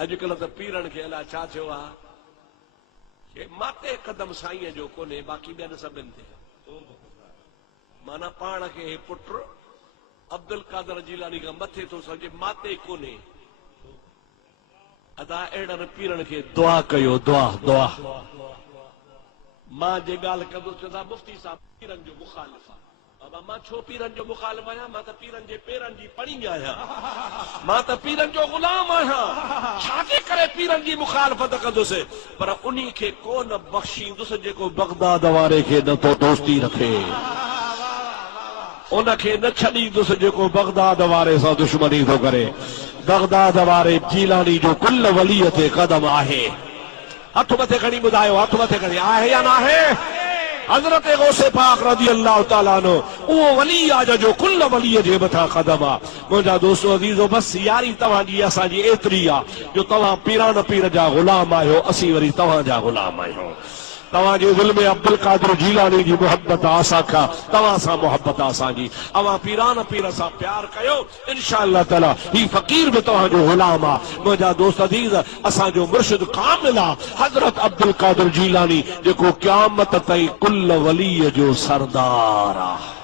अॼुकल्ह त पीरन खे अलाए छा थियो आहे कि माते कदम साईं जो कोन्हे बाक़ी ॿियनि सभिनि ते माना पाण खे पुट अब्दुल कादर जीलानी खां मथे थो सम्झे माते कोन्हे। अदा अहिड़नि पीरन खे दुआ कयो दुआ दुआ। मां जे ॻाल्हि कंदुसि चवंदा मुफ्ती साहब पीरन जो मुखालिफ़ आहे। बाबा मां छो पीरन जो मुखालिफ़ आहियां? मां त पीरन जे पेरनि जी पणी आहियां, मां त पीरन जो ग़ुलाम आहियां। छाजे करे पीरन जी मुखालिफ़त कंदुसि? पर उन्ही खे कोन बख़्शींदुसि जेको बगदाद वारे खे नथो दोस्ती रखे, उनखे न छॾींदुसि जेको बगदाद वारे सां दुश्मनी थो करे। बगदाद वारे जीलानी जो कुल वलीअ ते कदम आहे। हथ मथे खणी ॿुधायो, हथ मथे खणी आहे या न आहे? हज़रत गौसे पाक रज़ी अल्लाह ताला अन्हु उहो वली आहे जो कुल वलीअ जे मथां कदम आहे। मुंहिंजा दोस्तो अज़ीज़ो बस यारी तव्हांजी असांजी एतिरी आहे जो तव्हां पीरान पीर जा ग़ुलाम आहियो, असीं वरी तव्हांजा ग़ुलाम आहियूं। तव्हांजे दिल में अब्दुल कादिर जीलानी जी मोहब्बत असांखां, तव्हां सां मोहब्बत असांजी। अवां पीरान पीर सां प्यार कयो, इंशाअल्लाह ताला ही फ़कीर बि तव्हांजो ग़ुलाम आहे। मुंहिंजा दोस्त अज़ीज़ असांजो मुर्शिद कामिल आहे हज़रत अब्दुल कादिर जीलानी जेको क़यामत ताईं कुल वलीअ जो सरदार आहे।